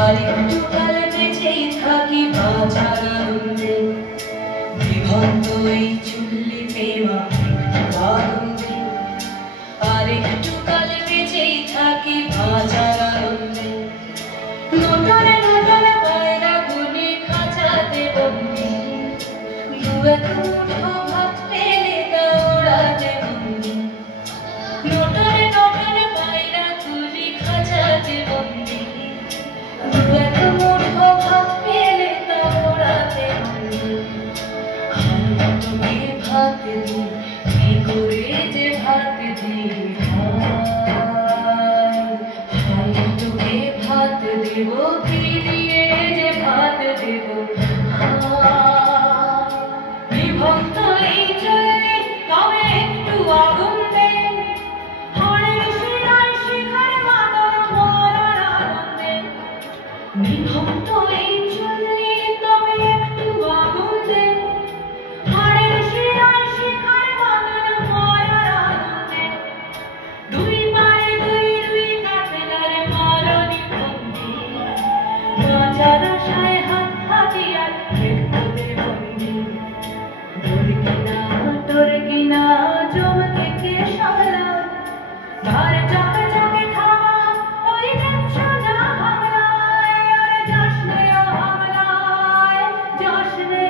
আর একটু কাল বেঁচেই থাকি বাঁচার আনন্দে, বিভক্ত এই চুল্লি প্রেমা একটু আনন্দে। আর একটু কাল বেঁচেই থাকি বাঁচার আনন্দে, নটনে নটনে পায়রা গুলি খাঁচাতে বন্দি, দু এক মুঠো ভাত পেলে তা ওড়াতে বন্দি। নটনে নটনে পায়রা গুলি খাঁচাতে বন্দি, দু এক মুঠো ভাত পেলে তা ওড়াতে বন্দি। আর তোকে ভাত দিই, কি করে যে ভাত দিই, হায় তোকে ভাত দেব, কি দিয়ে যে ভাত দেব। বিভক্ত এই চলে তবে একটু আগুন দে, হাড়ের শিরায় শিখার মাতর মরার আনন্দে। বিভক্ত এই চলে তবে একটু আগুন দে, হাড়ের শিরায় শিখার মাতর মরার আনন্দে। দুই পায়ে দুই রুই কাতলার মারণী বন্দি, বাঁচার আশায় হাত হাতিয়ার মৃত্যুতে বন্দি। তোর কিনা জম থেকে সামলা, তার চাকা চাকে থামা ওই দেখছো না হামলায়, আর যাস নে ও হামলায়, যাস নে।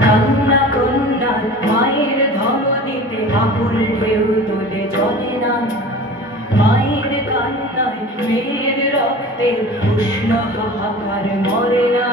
কান্না কন্যার মায়ের ধমনীতে আকুল ঢেউ তোলে জলে না, মায়ের কান্নায় মেয়ের রক্তে উষ্ণ হাহাকার মরে না।